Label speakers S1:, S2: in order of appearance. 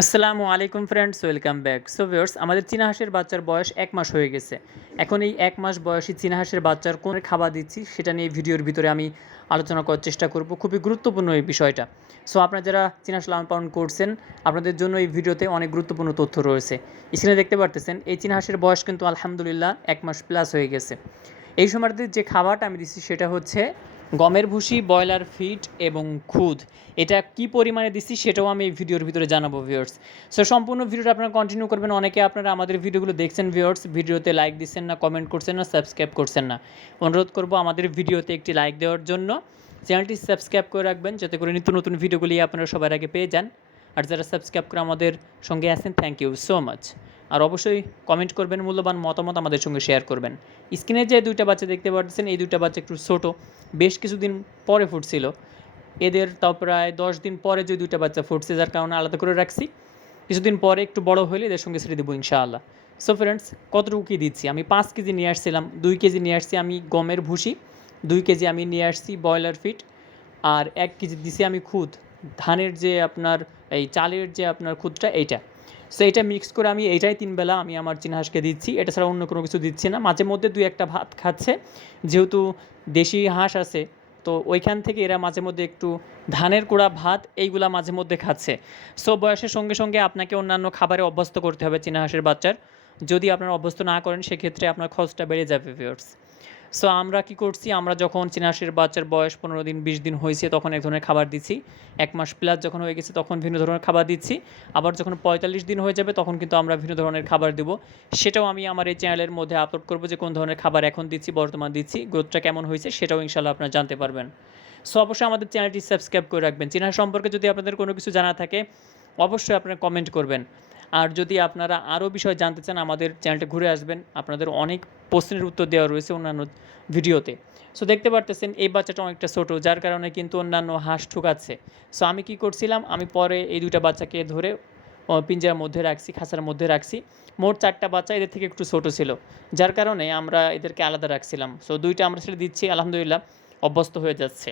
S1: আসসালামু আলাইকুম friends welcome back so viewers আমাদের চীনা হাঁসের বাচ্চার বয়স এক মাস হয়ে গেছে। এখন এই এক মাস বয়সী চীনা হাঁসের বাচ্চার কোন খাবার দিচ্ছি সেটা নিয়ে ভিডিওর ভিতরে আমি আলোচনা করার চেষ্টা করব। খুবই গুরুত্বপূর্ণ এই বিষয়টা। সো আপনারা যারা চীনা হাঁস লালন পালন করছেন, আপনাদের জন্য এই ভিডিওতে অনেক গুরুত্বপূর্ণ তথ্য রয়েছে। স্ক্রিনে দেখতে পারতেছেন, এই চীনা হাঁসের বয়স কিন্তু আলহামদুলিল্লাহ এক মাস প্লাস হয়ে গেছে। এই সময়টাতে যে খাবারটা আমি দিচ্ছি সেটা হচ্ছে গমের ভুসি, ব্রয়লার ফিট এবং খুদ। এটা কি পরিমাণে দিচ্ছি সেটাও আমি এই ভিডিওর ভিতরে জানাব ভিউয়ার্স সো সম্পূর্ণ ভিডিওটা আপনারা কন্টিনিউ করবেন। অনেকে আপনারা আমাদের ভিডিওগুলো দেখছেন ভিউয়ার্স ভিডিওতে লাইক দিচ্ছেন না কমেন্ট করছেন না সাবস্ক্রাইব করছেন না। অনুরোধ করব আমাদের ভিডিওতে একটি লাইক দেওয়ার জন্য। চ্যানেলটি সাবস্ক্রাইব করে রাখবেন, যাতে করে নিত্য নতুন ভিডিওগুলি আপনারা সবার আগে পেয়ে যান। আর যারা সাবস্ক্রাইব করে আমাদের সঙ্গে আছেন থ্যাংক ইউ সো মাচ আর অবশ্যই কমেন্ট করবেন, মূল্যবান মতামত আমাদের সঙ্গে শেয়ার করবেন। স্ক্রিনে যে দুইটা বাচ্চা দেখতে পাচ্ছেন এই দুইটা বাচ্চা একটু ছোটো। বেশ কিছুদিন পরে ফুটছিল। এদের তাও প্রায় দশ দিন পরে যে দুইটা বাচ্চা ফুটছে, যার কারণে আলাদা করে রাখছি। কিছুদিন পরে একটু বড় হলে এদের সঙ্গে ছেড়ে দেবো ইনশাআল্লাহ। সো ফ্রেন্ডস কতটুকু কী দিচ্ছি? আমি পাঁচ কেজি নিয়ে আসছিলাম, দুই কেজি নিয়ে আসছি আমি গমের ভুসি, দুই কেজি আমি নিয়ে আসছি ব্রয়লার ফিট আর এক কেজি দিছি আমি খুদ। ধানের যে আপনার, এই চালের যে আপনার খুদটা, এইটা। সো এটা মিক্স করে আমি এইটাই তিনবেলা আমি আমার চীনা হাঁসকে দিচ্ছি। এটা ছাড়া অন্য কোনো কিছু দিচ্ছি না। মাঝে মধ্যে দুই একটা ভাত খাচ্ছে। যেহেতু দেশি হাঁস আছে, তো ওইখান থেকে এরা মাঝে মধ্যে একটু ধানের কুড়া, ভাত এইগুলা মাঝে মধ্যে খাচ্ছে। সো বয়সের সঙ্গে সঙ্গে আপনাকে অন্যান্য খাবারে অভ্যস্ত করতে হবে চীনা হাঁসের বাচ্চার। যদি আপনারা অভ্যস্ত না করেন, সেক্ষেত্রে আপনার খরচটা বেড়ে যাবে ভিউয়ার্স সো আমরা কি করছি? আমরা যখন চিনাশের বাচ্চার বয়স পনেরো দিন, বিশ দিন হয়েছে, তখন এক ধরনের খাবার দিচ্ছি। এক মাস প্লাস যখন হয়ে গেছে, তখন ভিন্ন ধরনের খাবার দিচ্ছি। আবার যখন পঁয়তাল্লিশ দিন হয়ে যাবে, তখন কিন্তু আমরা ভিন্ন ধরনের খাবার দেবো। সেটাও আমি আমার এই চ্যানেলের মধ্যে আপলোড করব যে, কোন ধরনের খাবার এখন দিচ্ছি, বর্তমান দিচ্ছি গ্রোথটা কেমন হয়েছে, সেটাও ইনশাল্লাহ আপনারা জানতে পারবেন। সো অবশ্যই আমাদের চ্যানেলটি সাবস্ক্রাইব করে রাখবেন। চিনা সম্পর্কে যদি আপনাদের কোনো কিছু জানা থাকে, অবশ্যই আপনারা কমেন্ট করবেন। আর যদি আপনারা আরও বিষয় জানতে চান, আমাদের চ্যানেলটা ঘুরে আসবেন। আপনাদের অনেক প্রশ্নের উত্তর দেওয়া রয়েছে অন্যান্য ভিডিওতে। সো দেখতে পারতেছেন, এই বাচ্চাটা অনেকটা ছোটো, যার কারণে কিন্তু অন্যান্য হাঁস ঠুকাচ্ছে। সো আমি কি করছিলাম, আমি পরে এই দুইটা বাচ্চাকে ধরে পিঞ্জার মধ্যে রাখছি, খাঁচার মধ্যে রাখছি। মোট চারটা বাচ্চা এদের থেকে একটু ছোটো ছিল, যার কারণে আমরা এদেরকে আলাদা রাখছিলাম। সো দুইটা আমরা সেটা দিচ্ছি, আলহামদুলিল্লাহ, অভ্যস্ত হয়ে যাচ্ছে।